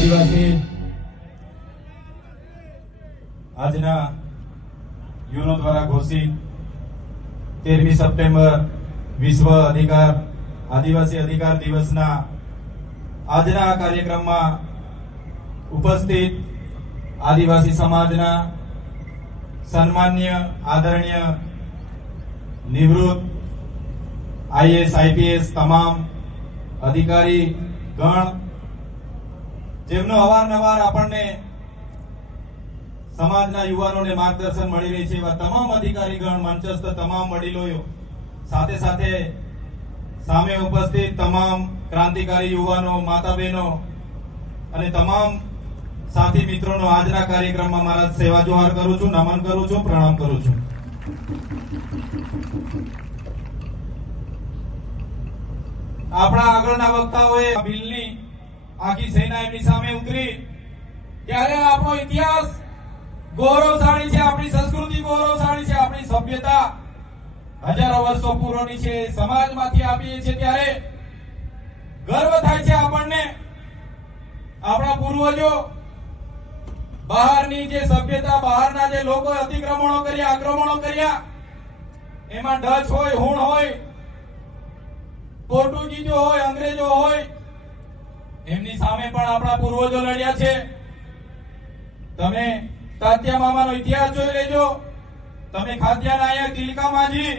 આદિવાસી આજના યુનો દ્વારા ઘોષિત 13મી સપ્ટેમ્બર વિશ્વ આદિવાસી અધિકાર દિવસના આજના આ કાર્યક્રમમાં ઉપસ્થિત આદિવાસી સમાજના સન્માનીય આદરણીય નિવૃત્ત આઈએએસ આઈપીએસ તમામ અધિકારી ગણ જેમનો અવારનવાર આપણને સમાજના યુવાનોને માર્ગદર્શન મળી રહી છે એવા તમામ અધિકારીગણ, મંચસ્થ તમામ વડીલો, સાથે સાથે સામે ઉપસ્થિત તમામ ક્રાંતિકારી યુવાનો, માતા બહેનો અને તમામ સાથી મિત્રોનો આજના કાર્યક્રમમાં મારા સેવા જોહાર કરું છું, નમન કરું છું, પ્રણામ કરું છું. આપણા આગળના વક્તાઓએ બિલની આખી સેના એમની સામે ઉતરી ત્યારે આપણો ઇતિહાસ ગૌરવશાળી છે, આપણી સંસ્કૃતિ ગૌરવશાળી છે, આપણી સભ્યતા હજારો વર્ષો પૂર્વની છે, સમાજમાંથી આપીએ છીએ ત્યારે ગર્વ થાય છે આપણને. આપણા પૂર્વજો બહારની જે સભ્યતા, બહારના જે લોકો અતિક્રમણો કર્યા, આક્રમણો કર્યા, એમાં ડચ હોય, હુણ હોય, પોર્ટુગીઝો હોય, અંગ્રેજો હોય, એમની સામે પણ આપણા પૂર્વજો લડ્યા છે. તમે તાત્યા મામાનો ઇતિહાસ જોઈ લેજો, તમે ખાદ્યાના અહીંયા તિલકા માંજી,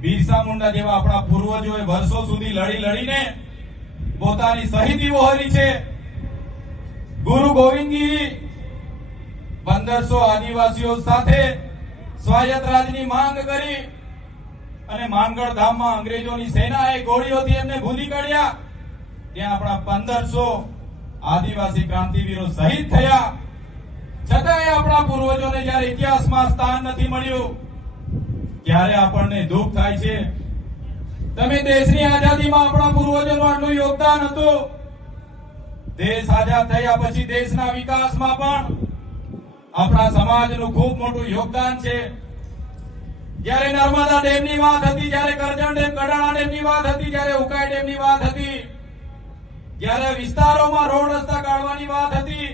બિરસા મુંડા જેવા આપણા પૂર્વજોએ વર્ષો સુધી લડીને પોતાની શહીદી વહોરી છે. ગુરુ ગોવિંદગીરી 1500 આદિવાસીઓ સાથે સ્વાયત્ત રાજની માંગ કરી અને માનગઢ ધામમાં અંગ્રેજોની સેનાએ ગોળીઓથી એમને ભૂલી કાઢ્યા. ત્યાં આપણા 1500 આદિવાસી ક્રાંતિવીરો શહીદ થયા. છતાંય આપણા પૂર્વજોને જ્યારે ઇતિહાસમાં સ્થાન નથી મળ્યું ત્યારે આપણને દુઃખ થાય છે. તમે દેશની આઝાદીમાં આપણા પૂર્વજોનું આટલું યોગદાન હતું. દેશ આઝાદ થયા પછી દેશના વિકાસમાં પણ આપણા સમાજનું ખૂબ મોટું યોગદાન છે. જ્યારે નર્મદા ડેમની વાત હતી, જ્યારે કરજણ ડેમ, કડાણા ડેમની વાત હતી, જ્યારે ઉકાઈ ડેમની વાત હતી, જ્યારે વિસ્તારોમાં રોડ રસ્તા કાઢવાની વાત હતી,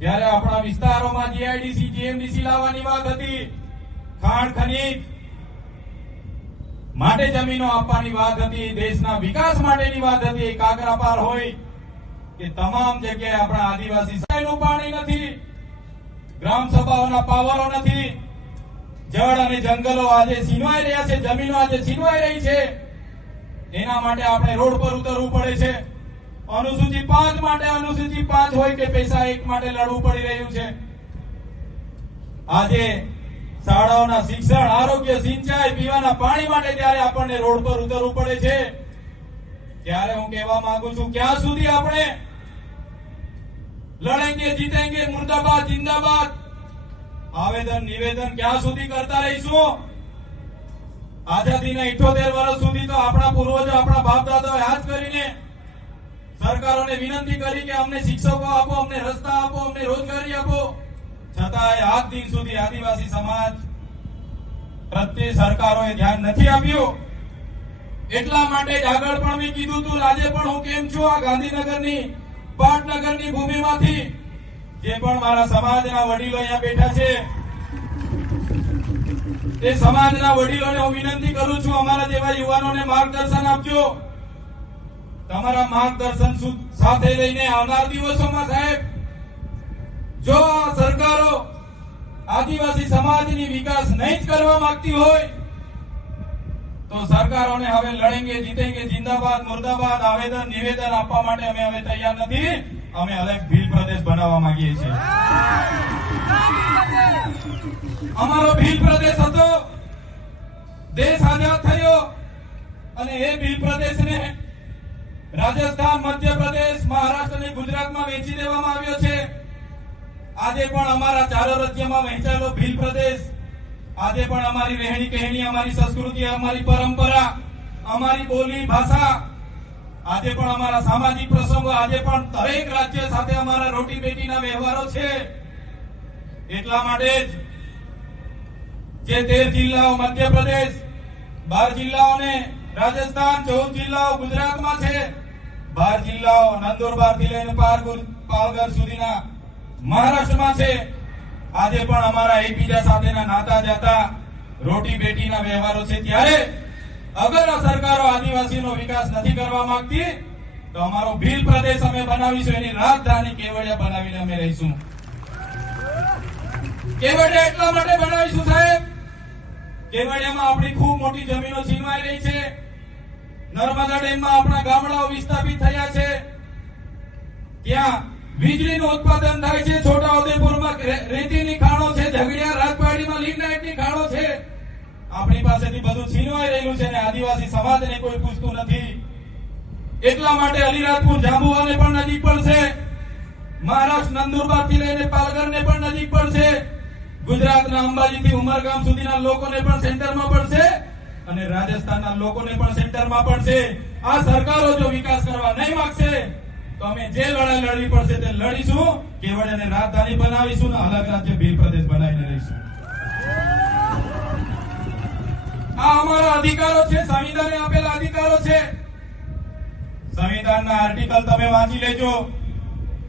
ત્યારે આપણા વિસ્તારોમાં જીઆઈડીસી, જીએમડીસી લાવવાની વાત હતી, ખાણ ખનીજ માટે જમીનો આપવાની વાત હતી, દેશના વિકાસ માટેની વાત હતી. કાકરાપાર હોય કે તમામ જગ્યાએ આપણા આદિવાસી નું પાણી નથી, ગ્રામ સભાઓના પાવરો નથી, જળ અને જંગલો આજે છીનવાઈ રહ્યા છે, જમીનો આજે છીનવાઈ રહી છે. એના માટે આપણે રોડ પર ઉતરવું પડે છે. અનુસૂચિ 5 માટે, અનુસૂચિ 5 હોય કે પૈસા 1 માટે લડવું પડી રહ્યું છે. આજે શાળાઓના શિક્ષણ, આરોગ્ય, સિંચાઈ, પીવાના પાણી માટે જ્યારે આપણને રોડ પર ઉતરવું પડે છે ત્યારે હું કહેવા માંગુ છું, ક્યાં સુધી આપણે લડેંગે જીતેંગે, મુર્દાબાદ જિંદાબાદ આવેદન નિવેદન ક્યાં સુધી કરતા રહીશું? આઝાદીના 78 વર્ષ સુધી તો આપણા પૂર્વજો, આપણા બાપ દાદાઓએ હાથ કરીને સરકારોને વિનંતી કરી કે અમને શિક્ષકો આપો, અમને રસ્તા આપો, અમને રોજગારી આપો. છતાંય આજ દિન સુધી આદિવાસી સમાજ પ્રત્યે સરકારોએ ધ્યાન નથી આપ્યું. એટલા માટે જ આગળ પણ મેં કીધું હતું, આજે પણ હું કેમ છું, આ ગાંધીનગરની, પાટનગરની ભૂમિમાંથી જે પણ મારા સમાજના વડીલો અહીંયા બેઠા છે તે સમાજના વડીલોને હું વિનંતી કરું છું, અમારા જેવા યુવાનોને માર્ગદર્શન આપજો. તમારા માર્ગદર્શન સાથે લઈને આવનાર દિવસોમાં સાહેબ, જો આ સરકારો આદિવાસી સમાજની વિકાસ નહીં જ કરવા માંગતી હોય તો સરકારોને હવે લડેંગે જીતેંગે જિંદાબાદ મુર્દાબાદ આવેદન નિવેદન આપવા માટે અમે હવે તૈયાર નથી. અમે અલગ ભીલ પ્રદેશ બનાવવા માંગીએ છીએ. અમારો ભીલ પ્રદેશ હતો, દેશ આઝાદ થયો અને એ ભીલ પ્રદેશને રાજસ્થાન, મધ્યપ્રદેશ, મહારાષ્ટ્ર અને ગુજરાતમાં વેચી દેવામાં આવ્યો છે. આજે પણ અમારા ચારો રાજ્યમાં વહેંચાયેલો ભીલ પ્રદેશ આજે પણ અમારી રહેણી કહેણી, અમારી સંસ્કૃતિ, અમારી પરંપરા, અમારી બોલી ભાષા, આજે પણ અમારા સામાજિક પ્રસંગો, આજે પણ દરેક રાજ્ય સાથે અમારા રોટી બેટીના વ્યવહારો છે. એટલા માટે જ જે 13 જિલ્લાઓ મધ્યપ્રદેશ, 12 જિલ્લાઓને રાજસ્થાન, 14 જિલ્લાઓ ગુજરાતમાં છે, 12 જિલ્લાઓ નંદુરબાર થી લઈને પાલઘર સુધીના મહારાષ્ટ્રમાં છે. આજે પણ અમારા એકબીજા સાથેના નાતા જાતા રોટી બેટીના વ્યવહારો છે. ત્યારે અગર આ સરકારો આદિવાસીનો વિકાસ નથી કરવા માંગતી તો અમારો ભીલ પ્રદેશ અમે બનાવીશું, એની રાજધાની કેવડિયા બનાવીને અમે રહીશું. કેવડિયા એટલા માટે બનાવીશું સાહેબ, કેવડિયામાં આપણી ખૂબ મોટી જમીનો છીનવાઈ રહી છે. નર્મદા ડેમમાં આપણા ગામડાઓ વિસ્થાપિત થયા છે. ત્યાં વીજળીનું ઉત્પાદન થાય છે. છોટાઉદેપુરમાં રેતીની ખાણો છે. ઝઘડિયા રાજવાડીમાં લિગ્નાઇટની ખાણો છે. આપણી પાસેથી બધું છીનવાઈ રહેલું છે અને આદિવાસી સમાજને કોઈ પૂછતું નથી. એટલા માટે અલીરાજપુર જાંબુવાને પણ નજીક પડશે. મહારાષ્ટ્ર નંદુરબાર થી લઈને પાલઘરને પણ નજીક પડશે. ગુજરાતના અંબાજીથી ઉમરગામ સુધીના લોકોને પણ સેન્ટરમાં પડશે અને રાજસ્થાનના લોકોને પણ સેન્ટરમાં પડશે. આ સરકારો જો વિકાસ કરવા નહીં માંગશે તો અમે જે લડાઈ લડવી પડશે તે લડીશું. કેવડિયાને રાજધાની બનાવીશું ને અલગ રાજ્ય ભીલ પ્રદેશ બનાવીને રહીશું. આ અમારા અધિકારો છે, સંવિધાને આપેલા અધિકારો છે. સંવિધાનના આર્ટિકલ તમે વાંચી લેજો.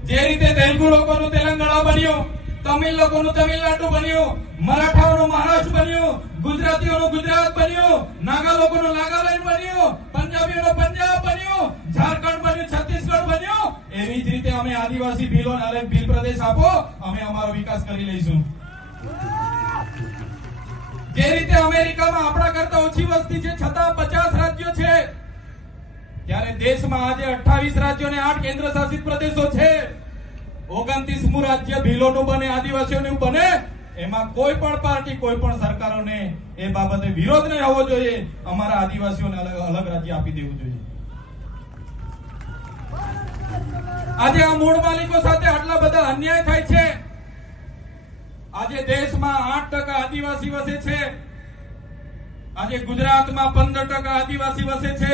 જે રીતે તેલુગુ લોકોનું તેલંગાણા બન્યું, તમિલ લોકોનું તમિલનાડુ બન્યું, મરાઠાઓનું મહારાષ્ટ્ર બન્યું, ગુજરાતીઓનું ગુજરાત બન્યું, નાગા લોકોનું નાગાલેન્ડ બન્યું, પંજાબીઓનું પંજાબ બન્યું, ઝારખંડ બન્યું, છત્તીસગઢ બન્યું, એવી જ રીતે અમે આદિવાસી ભીલોને અલગ ભીલ પ્રદેશ આપો, અમે અમારો વિકાસ કરી લઈશું. જે રીતે અમેરિકામાં આપણા કરતા ઓછી વસ્તી છે છતાં 50 રાજ્યો છે, ત્યારે દેશમાં આજે 28 રાજ્યો અને 8 કેન્દ્ર શાસિત પ્રદેશો છે. 29મું રાજ્ય ભીલોનું બને, આદિવાસીઓનું બને, એમાં કોઈ પણ પાર્ટી કોઈ પણ સરકારોને એ બાબતે વિરોધ નહીં હોવો જોઈએ. અમારા આદિવાસીઓને અલગ રાજ્ય આપી દેવું જોઈએ. આજે આ મૂળ માલિકો સાથે આટલા બધા અન્યાય થાય છે. આજે દેશમાં 8% આદિવાસી વસે છે. આજે ગુજરાતમાં 15% આદિવાસી વસે છે.